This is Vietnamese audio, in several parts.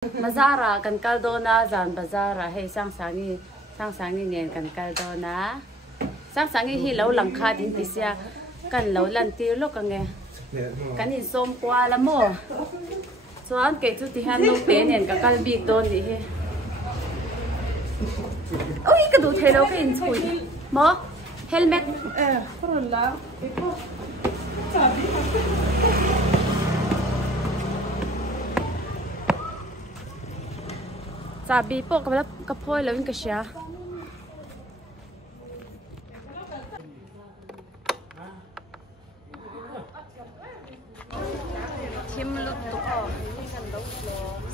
Bazar kan kaldona zan bazar hey sangsangi nen kan kaldona sangsangi hi lo lang kha din tisia kan lo lan tir lo ka nge kan in som kwa la mo chuan ke chu ti han no te nen ka kal bik don ni he oi ka du thelo ka in chui mo helmet la sabi po ka phoi lawin ka siya thim lut tu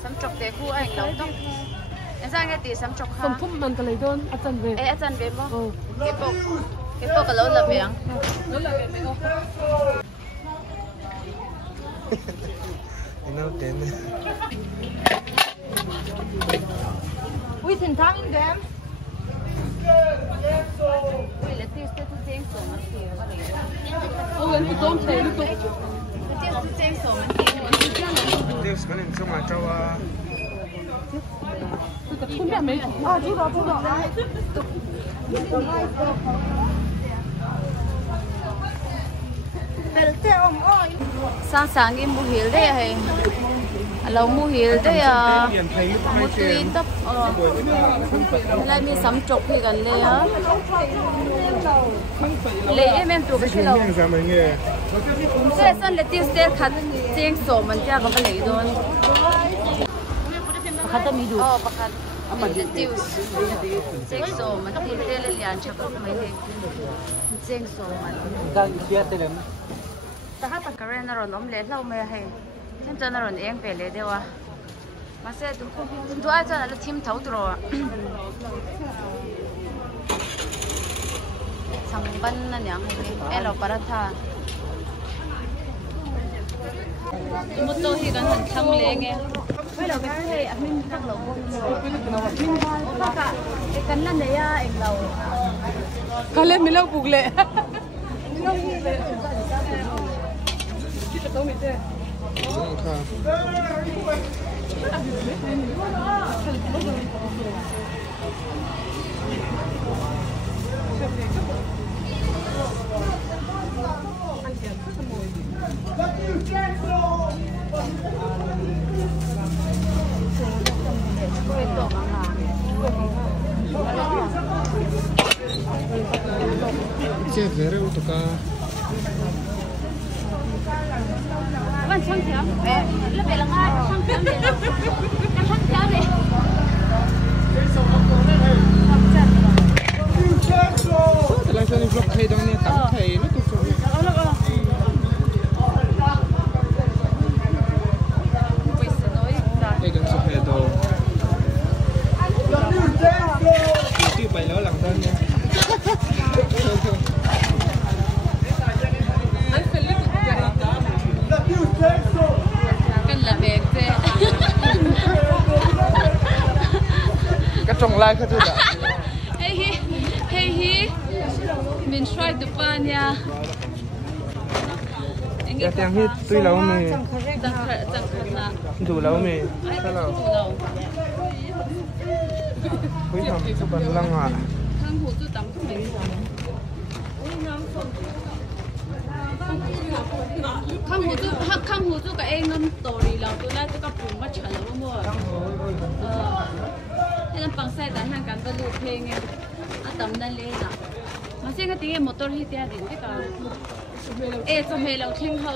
sam chok te khu anh lâu tóc em sang cái tí sam chok ha sam thum man ka lấy don a chan ve a chan ve mo cái po ka lâu là beng lâu là ve me Nó tên we can tang them we let this to take so much here oh lên cái tôm thấy nó tôm to take so much Deus cái này trong là châu cái thun mẹ mấy chú đó sangsangi mu hil de hay lâu mu hil de mu tuy tấp lại mi sắm trục thì gần lê á lê em trụ cái lâu sẽ sân lê tiêu sẽ khát chén sổ mình cha có cái lê đôn khát tâm đi đủ khát lê tiêu chén sổ mình thì lê lê liền chắc có mấy lê chén sổ mình đang kia tên là ta hát cái này nó nóng lệ lâu mẹ hay thêm cho nó rồi em về lệ đâu à mà sẽ tụi ai cho nó thêm thấu rồi sang ban nó nhàng hay em lâu paratha một tô thì còn thành thăng lệ nghe bây giờ cái này anh mình tăng lâu cái cắn lần đấy anh lâu cái lên mình lâu buộc lệ Chết về rồi tụi ca bạn sang theo lớp về là ngay sang theo này sang theo này lại cho nên vlog thầy đâu nè tắm thầy nó tụt rồi đây gần sụp hè đồ tiêu bài lỡ lần đơn nha cần là về cái trồng lai cái thứ đó hey mình xoay được ba nha cái tiếng hít tuy lâu mì đủ lâu mì sao nào quý thầm chụp bằng lăng à khang hồ tu cái anh nó tổ đi lâu tu lại tu cái bùn mất chả lâu mua thế nên bằng xe đánh hàng cán vật liệu thuê nghe tầmนั้นเลยนะมาเสียงก็ตีมอเตอร์ที่เตี้ยดิ่งที่กันสมัยเราทิ้งเขา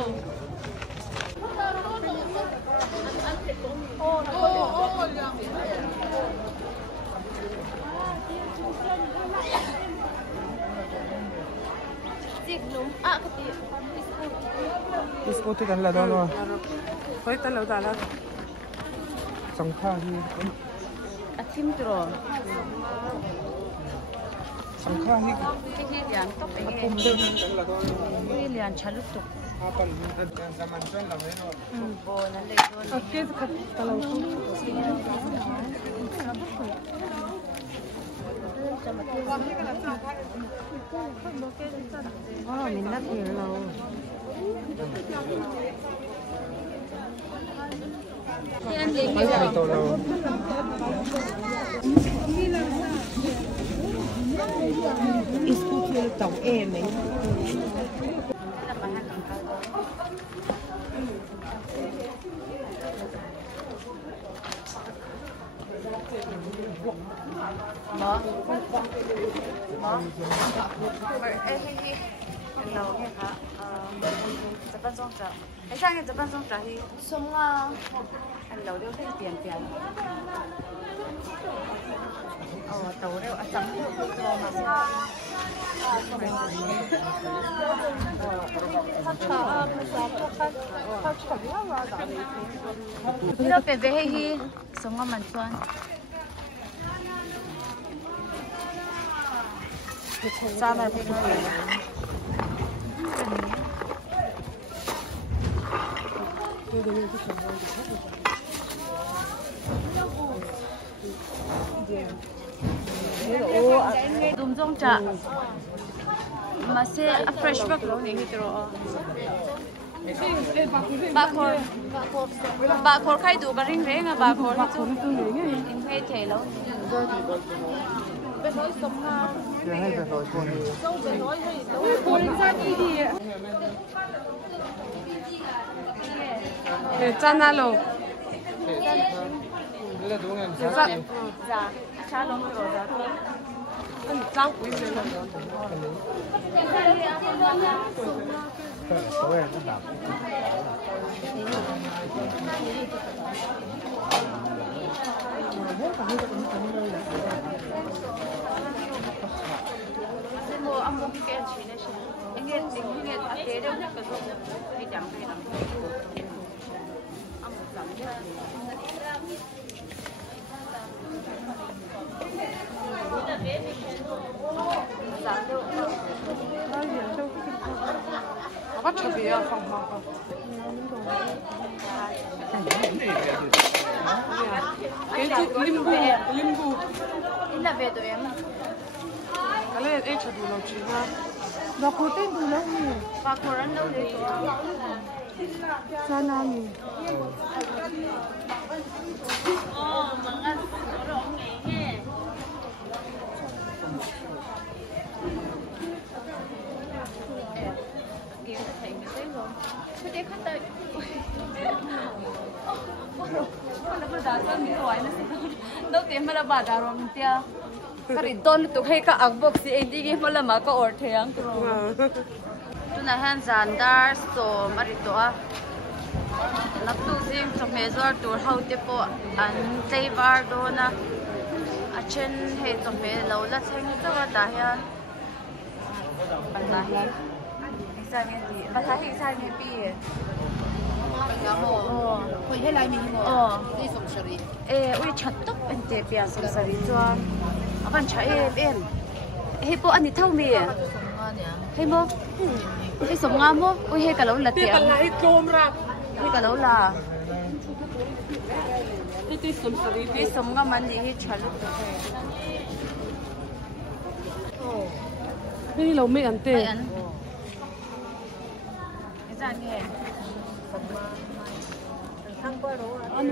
จิกลุงก็ตีดิสโก้ที่กันละด้วยวะ เฮ้ยแต่เราแต่ละ สังข้าที่ ทิมตรอ สังข้าที่ ที่เรียนต้องไป ผมเดินกันละด้วย เรียนชาลุกตุก apa zaman tuan lah meno. Bonan le don. Okey sekat kalau tu. Oh, minat ni lo. इसको फिर tổng em này lâu hả? Tập ban xong trả. Hay sao cái tập ban xong trả thì xong anh lâu đều thấy tiền. Tàu đều ăn sắm rồi mà sao? Nó về hay xong mình toan. Sao mà bị đúng giống chả mà sẽ fresh bạc lâu này rồi bà khổ khai đủ cái ring rẽ mà bà khổ in hay thể lâu bên nói sống ha hay bên nói con bên nói hay đâu bên ra đi đi để chân na lô dạ cha lông rồi dạ anh trang quý rồi mua ăn mua cái gì này chứ anh nghe tiếng nghe à té đâu cái số hay chẳng hay lắm ăn một lần bắt chụp gì à phòng học cái limbu in là về tụi em cái này em chụp đủ lâu chưa ha nó có tên đủ lâu nhỉ và cô ăn đâu đấy sao nào nhỉ mà ăn rộng nghe kiểu thấy cái đấy rồi cái đấy khách tới đâu tiền mà là bà đã rồi tia cái gì tôn tụi hay cả ác bốc gì đi cái mà là mà có ở thế anh rồi tụi này hàng giàn dar so mà đi tụi nắp tu riêng trong mẹ rồi tụi hậu tiếp bộ ăn tây var đó na ở trên hệ trong mẹ lâu là xem cái đó đã ha bạn là hi sao nghe gì bạn thấy sao nghe bi Ôi hay lại mình đi sống sari. Ôi chặt tóc bên tề bia sống sari cho, bạn chạy bên, hay bộ anh đi thâu mì, hay mô, hay sống ngon mô, ôi hay cả lâu là tiền, cái tôm ra hay cả lâu là, cái sống sari hay sống ngon mình đi hay chặt, cái lâu mấy ăn tê, cái gì nghe. Anh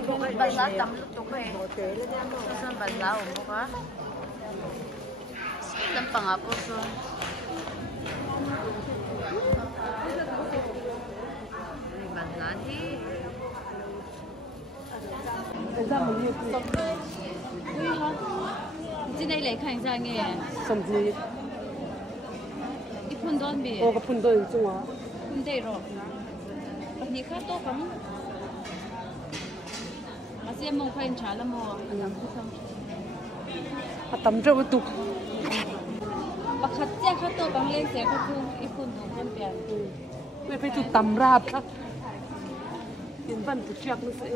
có cái bazar tắm lúc tục về, sơn bazar ổn không á? Tắm bằng áp luôn. Bazar thì ra một nhiêu cái này lấy khang ra nghe. sống gì ít phun đòn bì. cái phun đòn chung à? Phun đây rồi. Đi khác tốt lắm. Mà xem mông khoanh trả là mò. Tắm rượu tục. Bà khát chắc khát tốt bằng lên sẽ khát thương ít phun đủ hơn bèn. Mẹ phải tụt tắm ra chắc. Tiến vận tụt chắc nó sẽ.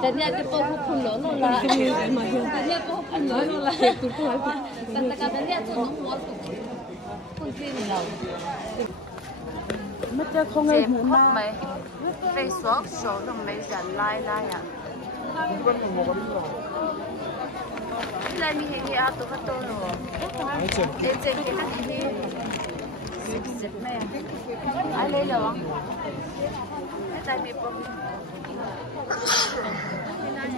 แต่เนี่ยจะโปรคุณหลอนละแต่เนี่ยโปรคุณหลอนละแต่เนี่ยจะน้องหัวสุดคุณจีนเรา mất cho không ai muốn khóc mày Facebook số nó mấy dần like à like mi hay à tụi các tôi rồi trên cái gì xịt mẹ ai lấy rồi tại vì bông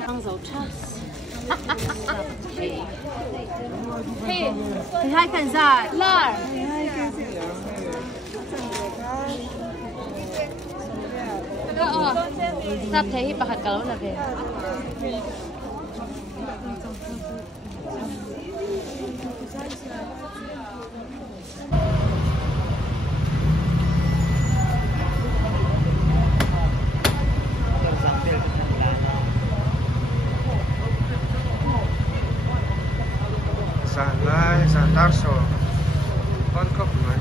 ăn dầu chas hey thì hai cần ra lờ sắp thấy bà hạt cấu là về Sàn đắt số con cốc này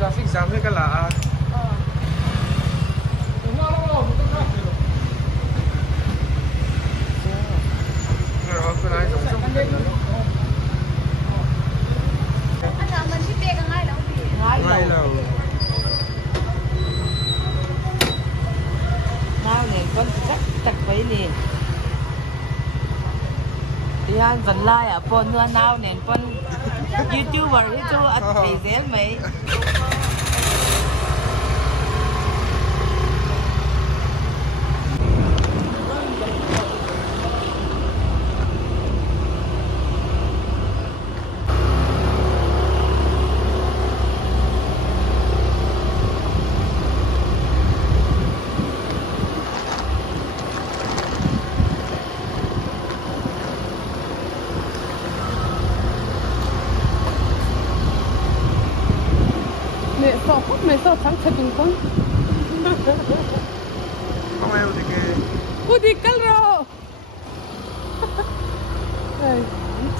traffic jam hết cả là rồi cái này giống giống anh làm mình biết cái ngay đâu nào này con chắc chặt vậy nè đi ăn vẫn lai à pon nữa nào nè pon YouTuber itu at faisal mấy mày sao thắng thật đúng không? không ai thì cái Ủa đi cắt rồi. Đây,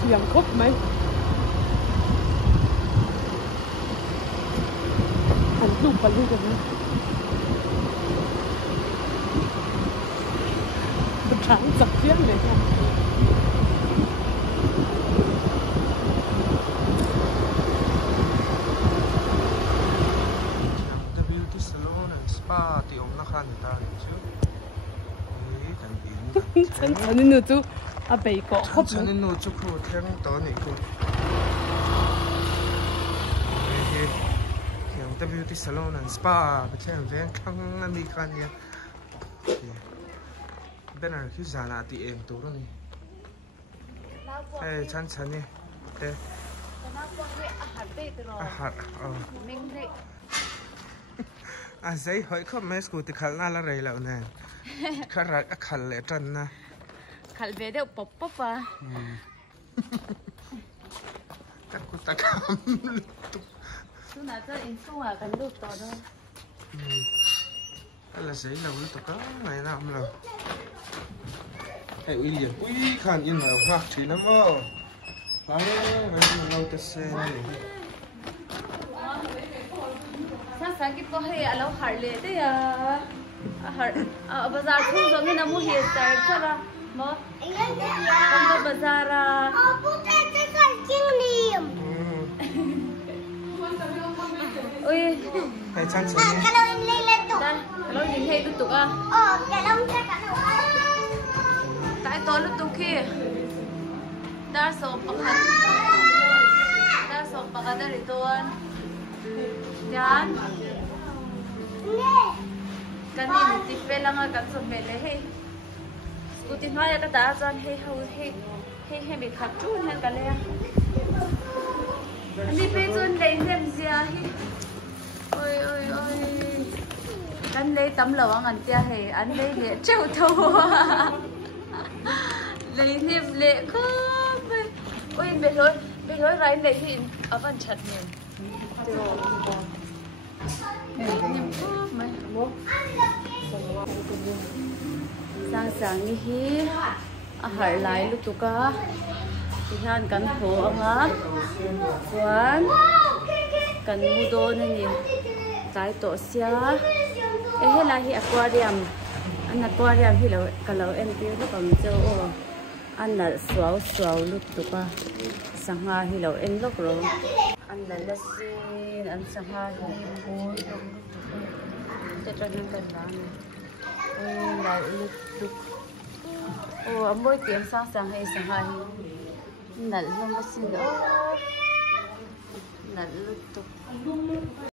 chiang khóc mày. Anh chụp vào luôn rồi. Trắng sặc tiếng này nha. thì ông nó khăn người ta chứ ấy thằng biển chân chân nó chú à bị cọ khóc chân nó chú cô theo đó này cô cái beauty salon and spa bên trên ven khăn anh đi khăn nha bên này cứ giả là thì em tối đó này ê chân chân này ê hạt giấy hỏi không mấy school thì khăn là rầy lợn nè khăn ra khăn lệ trần na khăn về đều bóp bóp à các cô ta cầm số nào cho in số à cần được to đâu cái là giấy là lúc đó ngày nào cũng là hey ui liền ui khăn in nào ha chỉ lắm ô phải mình lâu tới xe này sáng cái có hay alo hạt lệ đấy à hạt bazar thu giống như namo hiền trái cho ra mà còn bazar à ui hay chăn sấy kalau nhìn hay lúc tục à tại tôi lúc tục kia đa số bạc ada di tuan dan kan ini tipe lang akan sumele hey skutin maya kata asan hey bị khát chun hen cả lẽ anh đi về chun lấy nem zia hi ôi anh lấy tấm lẩu ăn tia hey anh lấy lệ treo thâu lấy nem lệ không ôi bây giờ rai lấy thì ở bên chặt nem sangsangi hi har lai lu tuka ihan kan ho anga chuan kan mu do ni tai to sia hela hi aquarium an aquarium hi lo kalo en tir lo kam cho o an na suaw lu tuka sangha hi lo en lok ro an la lasin an sangha hi boi tetragan kan lang la lu tuk o amoy tiang sang hay sangha hi nal lo masin o nãy lúc tục